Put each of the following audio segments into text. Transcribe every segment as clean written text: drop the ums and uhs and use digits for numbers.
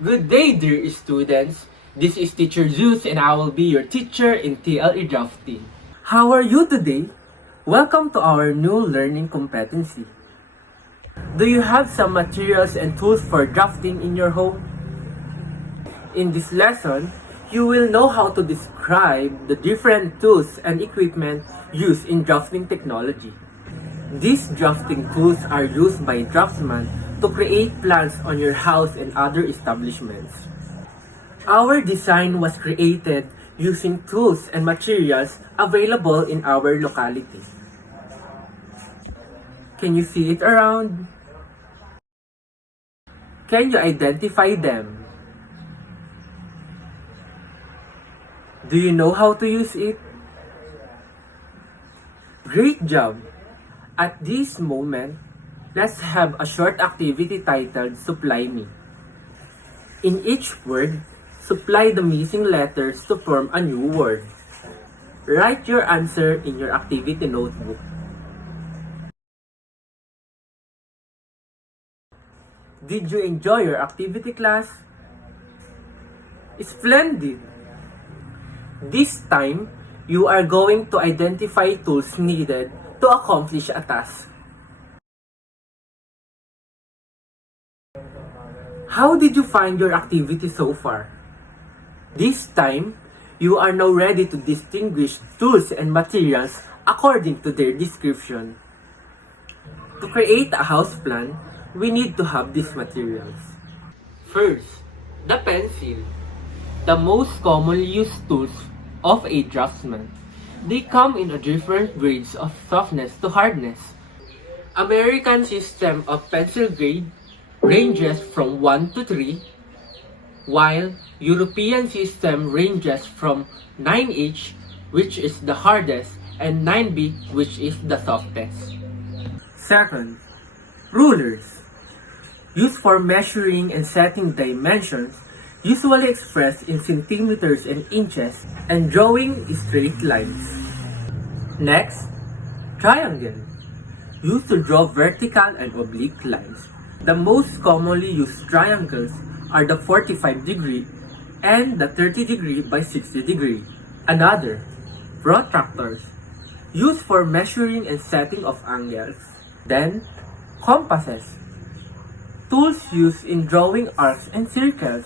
Good day, dear students. This is Teacher Zeus and I will be your teacher in TLE Drafting. How are you today? Welcome to our new learning competency. Do you have some materials and tools for drafting in your home? In this lesson, you will know how to describe the different tools and equipment used in drafting technology. These drafting tools are used by draftsmen to create plans on your house and other establishments. Our design was created using tools and materials available in our locality. Can you see it around? Can you identify them? Do you know how to use it? Great job! At this moment, let's have a short activity titled Supply Me. In each word, supply the missing letters to form a new word. Write your answer in your activity notebook. Did you enjoy your activity, class? Splendid! This time, you are going to identify tools needed to accomplish a task. How did you find your activity so far? This time, you are now ready to distinguish tools and materials according to their description. To create a house plan, we need to have these materials. First, the pencil. The most commonly used tools of a draftsman. They come in different grades of softness to hardness. American system of pencil grade ranges from 1 to 3, while European system ranges from 9H, which is the hardest, and 9B, which is the softest. Second, rulers. Used for measuring and setting dimensions, usually expressed in centimeters and inches, and drawing straight lines. Next, triangle. Used to draw vertical and oblique lines. The most commonly used triangles are the 45 degree and the 30 degree by 60 degree. Another, protractors. Used for measuring and setting of angles. Then, compasses. Tools used in drawing arcs and circles.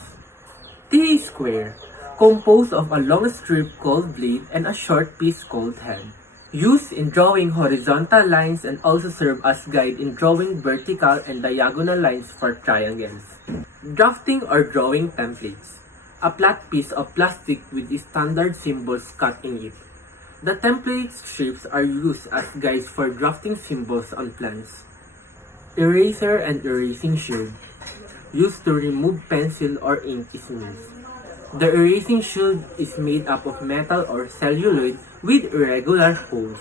T-square, composed of a long strip called blade and a short piece called head. Used in drawing horizontal lines and also serve as guide in drawing vertical and diagonal lines for triangles. Drafting or drawing templates. A flat piece of plastic with standard symbols cut in it. The template strips are used as guides for drafting symbols on plans. Eraser and erasing shield. Used to remove pencil or ink smears. The erasing shield is made up of metal or celluloid with irregular holes.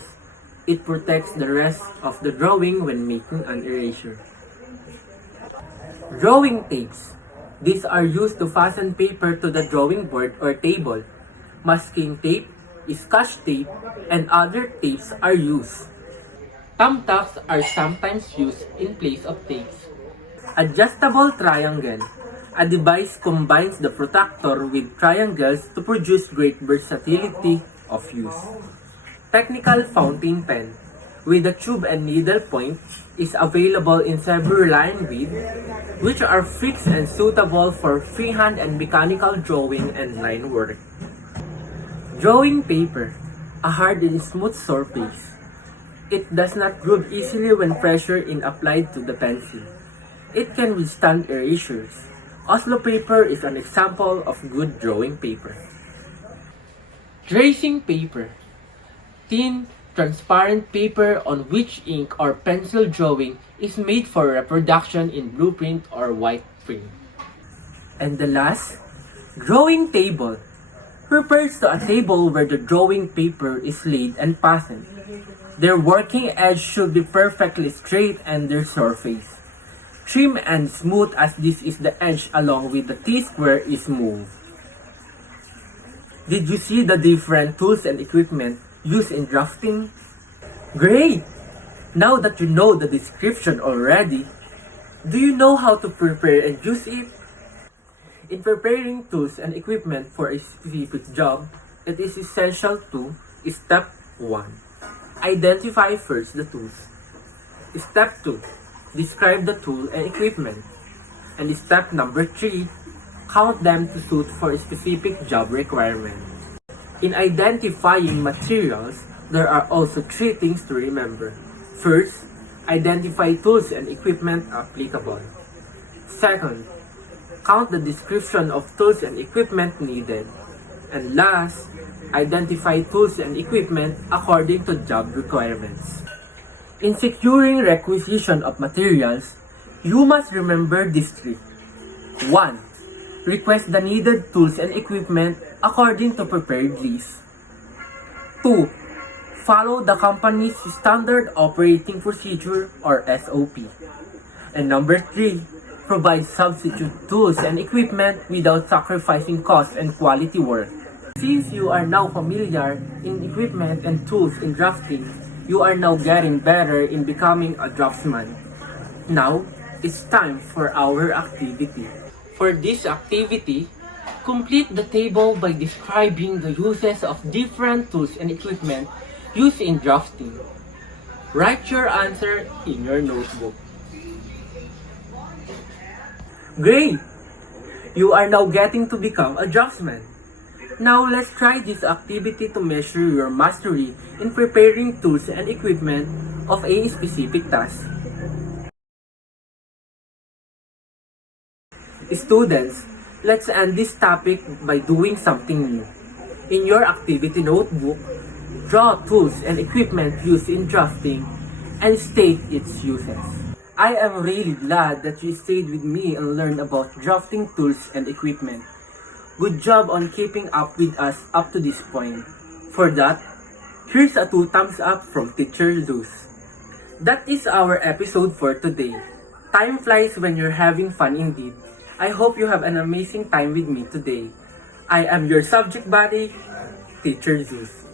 It protects the rest of the drawing when making an erasure. Drawing tapes. These are used to fasten paper to the drawing board or table. Masking tape, scotch tape, and other tapes are used. Thumbtacks are sometimes used in place of tapes. Adjustable triangle. A device combines the protractor with triangles to produce great versatility of use. Technical fountain pen with a tube and needle point is available in several line widths, which are fixed and suitable for freehand and mechanical drawing and line work. Drawing paper, a hard and smooth surface. It does not groove easily when pressure is applied to the pencil. It can withstand erasures. Oslo paper is an example of good drawing paper. Tracing paper. Thin, transparent paper on which ink or pencil drawing is made for reproduction in blueprint or white print. And the last, drawing table. Refers to a table where the drawing paper is laid and fastened. Their working edge should be perfectly straight and their surface trim and smooth as this is the edge along with the T-square is moved. Did you see the different tools and equipment used in drafting? Great! Now that you know the description already, do you know how to prepare and use it? In preparing tools and equipment for a specific job, it is essential to Step 1. Identify first the tools. Step 2. Describe the tool and equipment. And step number 3. Count them to suit for a specific job requirement. In identifying materials, there are also 3 things to remember. First, identify tools and equipment applicable. Second, count the description of tools and equipment needed. And last, identify tools and equipment according to job requirements. In securing requisition of materials, you must remember these 3. 1. Request the needed tools and equipment according to prepared list. 2. Follow the company's standard operating procedure or SOP. And number 3. Provide substitute tools and equipment without sacrificing cost and quality work. Since you are now familiar in equipment and tools in drafting, you are now getting better in becoming a draftsman. Now, it's time for our activity. For this activity, complete the table by describing the uses of different tools and equipment used in drafting. Write your answer in your notebook. Great! You are now getting to become a draftsman. Now let's try this activity to measure your mastery in preparing tools and equipment of a specific task. Students, let's end this topic by doing something new. In your activity notebook, draw tools and equipment used in drafting and state its uses. I am really glad that you stayed with me and learned about drafting tools and equipment. Good job on keeping up with us up to this point. For that, here's a 2 thumbs up from Teacher Zeus. That is our episode for today. Time flies when you're having fun indeed. I hope you have an amazing time with me today. I am your subject buddy, Teacher Zeus.